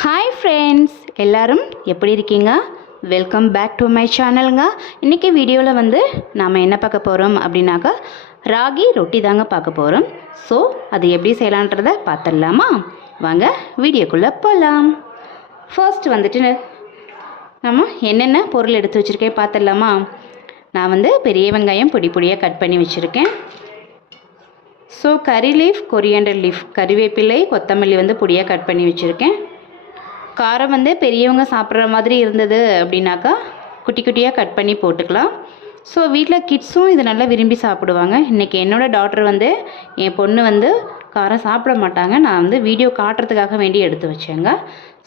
Hi friends எல்லாரும் எப்படி இருக்கீங்க? வெல்கம் பேக் டு மை சேனலுங்க இன்றைக்கி வீடியோவில் வந்து நாம் என்ன பார்க்க போகிறோம் அப்படின்னாக்கா ராகி ரொட்டி தாங்க பார்க்க போகிறோம் ஸோ அது எப்படி செய்யலான்றத பார்த்துடலாமா? வாங்க வீடியோக்குள்ளே போகலாம் ஃபர்ஸ்ட் வந்துட்டு நம்ம என்னென்ன பொருள் எடுத்து வச்சுருக்கேன் பார்த்துடலாமா? நான் வந்து பெரிய வெங்காயம் பொடி பொடியாக கட் பண்ணி வச்சுருக்கேன். ஸோ கறி லீஃப் கொரியண்டர் லீஃப் கறிவேப்பிலை கொத்தமல்லி வந்து பொடியாக கட் பண்ணி வச்சுருக்கேன். காரம் வந்து பெரியவங்க சாப்பிட்ற மாதிரி இருந்தது அப்படின்னாக்கா குட்டி குட்டியாக கட் பண்ணி போட்டுக்கலாம். ஸோ வீட்டில் கிட்ஸும் இது நல்லா விரும்பி சாப்பிடுவாங்க. இன்றைக்கி என்னோடய டாட்டர் வந்து என் பொண்ணு வந்து காரம் சாப்பிட மாட்டாங்க. நான் வந்து வீடியோ காட்டுறதுக்காக வேண்டி எடுத்து வச்சேங்க.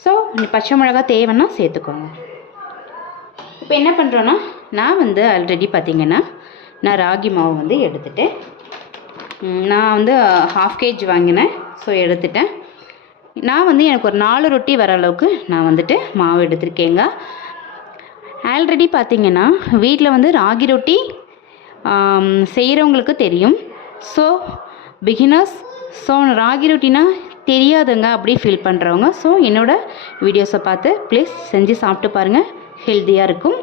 ஸோ பச்சை மிளகா தேவைன்னா சேர்த்துக்கோங்க. இப்போ என்ன பண்ணுறோன்னா நான் வந்து ஆல்ரெடி பார்த்தீங்கன்னா நான் ராகி மாவு வந்து எடுத்துட்டேன். நான் வந்து ஹாஃப் கேஜ் வாங்கினேன். ஸோ எடுத்துட்டேன். நான் வந்து எனக்கு ஒரு நாலு ரொட்டி வர அளவுக்கு நான் வந்துட்டு மாவு எடுத்திருக்கேங்க. ஆல்ரெடி பார்த்தீங்கன்னா வீட்டில் வந்து ராகி ரொட்டி செய்கிறவங்களுக்கு தெரியும். ஸோ பிகினர்ஸ் ஸோ ராகி ரொட்டினா தெரியாதுங்க அப்படி ஃபீல் பண்ணுறவங்க ஸோ என்னோடய வீடியோஸை பார்த்து ப்ளீஸ் செஞ்சு சாப்பிட்டு பாருங்கள் ஹெல்த்தியாக இருக்கும்.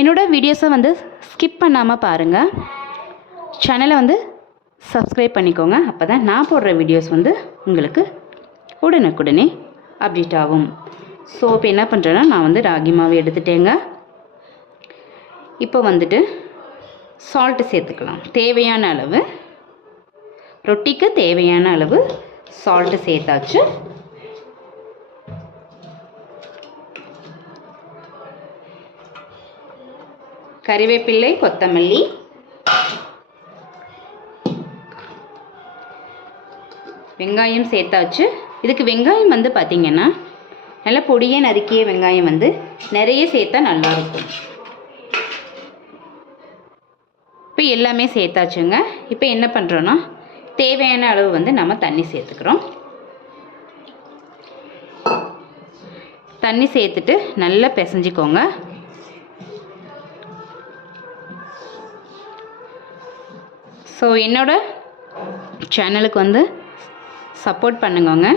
என்னோடய வீடியோஸை வந்து ஸ்கிப் பண்ணாமல் பாருங்கள் சேனலை வந்து சப்ஸ்கிரைப் பண்ணிக்கோங்க. அப்போ தான் நான் போடுற வீடியோஸ் வந்து உங்களுக்கு உடனுக்குடனே அப்டேட் ஆகும். ஸோ இப்போ என்ன பண்ணுறேன்னா நான் வந்து ராகி மாவு எடுத்துட்டேங்க. இப்போ வந்துட்டு சால்ட்டு சேர்த்துக்கலாம். தேவையான அளவு ரொட்டிக்கு தேவையான அளவு சால்ட்டு சேர்த்தாச்சு. கறிவேப்பிள்ளை கொத்தமல்லி வெங்காயம் சேர்த்தாச்சு. இதுக்கு வெங்காயம் வந்து பார்த்திங்கன்னா நல்லா பொடியே நறுக்கிய வெங்காயம் வந்து நிறைய சேர்த்தா நல்லாயிருக்கும் இப்போ எல்லாமே சேர்த்தாச்சுங்க. இப்போ என்ன பண்ணுறோன்னா தேவையான அளவு வந்து நம்ம தண்ணி சேர்த்துக்கிறோம். தண்ணி சேர்த்துட்டு நல்லா பிசைஞ்சிக்கோங்க. ஸோ என்னோட சேனலுக்கு வந்து சப்போர்ட் பண்ணுங்கங்க.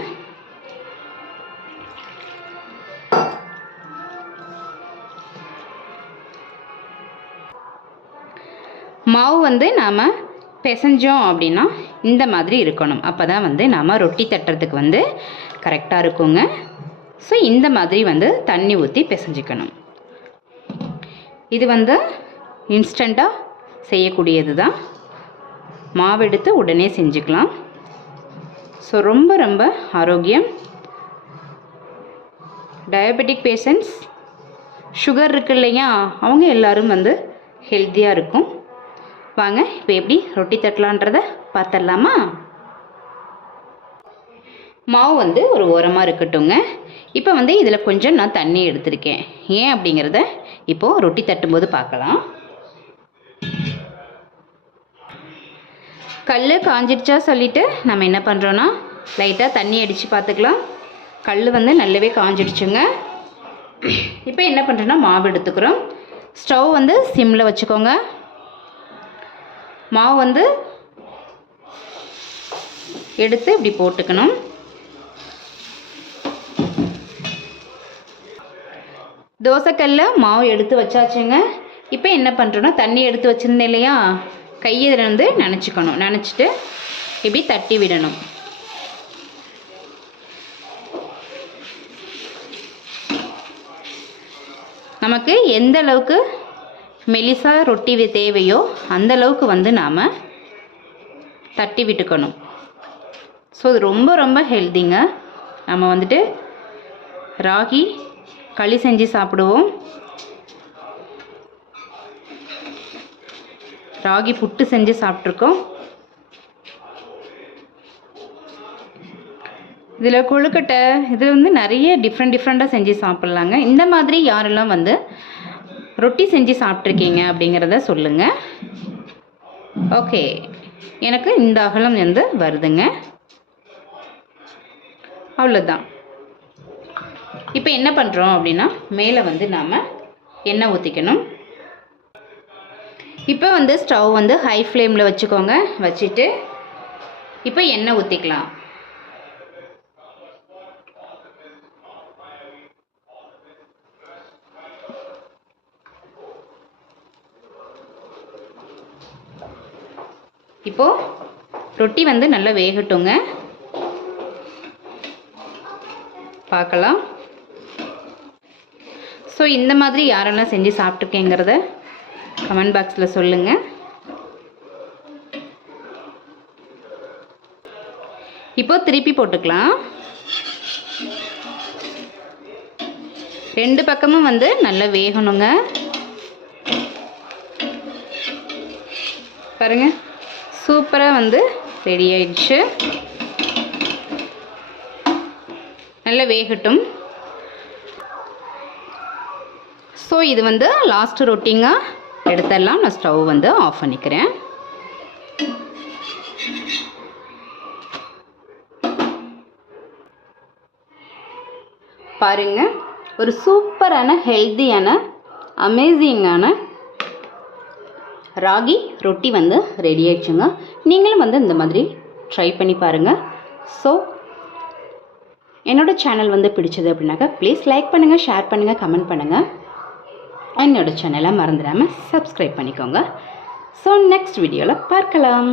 மாவு வந்து நாம் பிசைஞ்சோம் அப்படின்னா இந்த மாதிரி இருக்கணும். அப்போ தான் வந்து நாம் ரொட்டி தட்டுறதுக்கு வந்து கரெக்டாக இருக்குங்க. ஸோ இந்த மாதிரி வந்து தண்ணி ஊற்றி பிசைஞ்சிக்கணும். இது வந்து இன்ஸ்டண்ட்டாக செய்யக்கூடியது தான் மாவெடுத்து உடனே செஞ்சுக்கலாம். ஸோ ரொம்ப ரொம்ப ஆரோக்கியம். டயபெட்டிக் பேஷண்ட்ஸ் சுகர் இருக்கு இல்லையா? அவங்க எல்லாரும் வந்து ஹெல்த்தியாக இருக்கும். வாங்க இப்போ எப்படி ரொட்டி தட்டலான்றதை பார்த்துடலாமா? மாவு வந்து ஒரு ஓரமாக இருக்கட்டுங்க இப்போ வந்து இதில் கொஞ்சம் நான் தண்ணி எடுத்திருக்கேன். ஏன் அப்படிங்கிறத இப்போது ரொட்டி தட்டும்போது பார்க்கலாம். கல் காஞ்சிடுச்சா சொல்லிட்டு நம்ம என்ன பண்ணுறோன்னா லைட்டாக தண்ணி அடித்து பார்த்துக்கலாம் கல் வந்து நல்லாவே காஞ்சிடுச்சுங்க. இப்போ என்ன பண்ணுறோன்னா மாவு எடுத்துக்கிறோம். ஸ்டவ் வந்து சிம்மில் வச்சுக்கோங்க. மாவு வந்து எடுத்து இப்படி போட்டுக்கணும். தோசைக்கல்ல மாவு எடுத்து வச்சாச்சுங்க. இப்போ என்ன பண்ணுறோன்னா தண்ணி எடுத்து வச்சுருந்தேன் இல்லையா? கையில் வந்து நினச்சிக்கணும். நினச்சிட்டு இப்படி தட்டி விடணும். நமக்கு எந்த அளவுக்கு மெலிசா ரொட்டி தேவையோ அந்த அளவுக்கு வந்து நாம் தட்டி விட்டுக்கணும். ஸோ இது ரொம்ப ரொம்ப ஹெல்த்திங்க நம்ம வந்துட்டு ராகி களி செஞ்சு சாப்பிடுவோம். ராகி புட்டு செஞ்சு சாப்பிட்ருக்கோம் இதில் கொழுக்கட்டை இதில் வந்து நிறைய டிஃப்ரெண்ட் டிஃப்ரெண்ட்டாக செஞ்சு சாப்பிட்லாங்க. இந்த மாதிரி யாரெல்லாம் வந்து ரொட்டி செஞ்சு சாப்பிட்ருக்கீங்க அப்படிங்கிறத சொல்லுங்கள் ஓகே எனக்கு இந்த அகலம் வந்து வருதுங்க. அவ்வளோதான் இப்போ என்ன பண்ணுறோம் அப்படின்னா மேலே வந்து நாம் எண்ணெய் ஊற்றிக்கணும் இப்போ வந்து ஸ்டவ் வந்து ஹை ஃப்ளேமில் வச்சுக்கோங்க. வச்சுட்டு இப்போ எண்ணெய் ஊற்றிக்கலாம் இப்போது ரொட்டி வந்து நல்லா வேகட்டுங்க. பார்க்கலாம். ஸோ இந்த மாதிரி யாரெல்லாம் செஞ்சு சாப்பிட்ருக்கேங்கிறத கமெண்ட் பாக்ஸில் சொல்லுங்கள் இப்போ திருப்பி போட்டுக்கலாம். ரெண்டு பக்கமும் வந்து நல்லா வேகணுங்க. பாருங்க சூப்பராக வந்து ரெடி ஆயிடுச்சு. நல்லா வேகட்டும். ஸோ இது வந்து லாஸ்ட் ரொட்டிங்காக எடுத்துடலாம் நான் ஸ்டவ் வந்து ஆஃப் பண்ணிக்கிறேன். பாருங்க ஒரு சூப்பரான ஹெல்த்தியான அமேசிங்கான ராகி ரொட்டி வந்து ரெடி ஆயிடுச்சுங்க. நீங்களும் வந்து இந்த மாதிரி ட்ரை பண்ணி பாருங்கள் ஸோ என்னோட சேனல் வந்து பிடிச்சது அப்படின்னாக்கா ப்ளீஸ் லைக் பண்ணுங்கள் ஷேர் பண்ணுங்கள் கமெண்ட் பண்ணுங்கள் என்னோடய சேனலை மறந்துடாமல் சப்ஸ்கிரைப் பண்ணிக்கோங்க. ஸோ நெக்ஸ்ட் வீடியோவில் பார்க்கலாம்.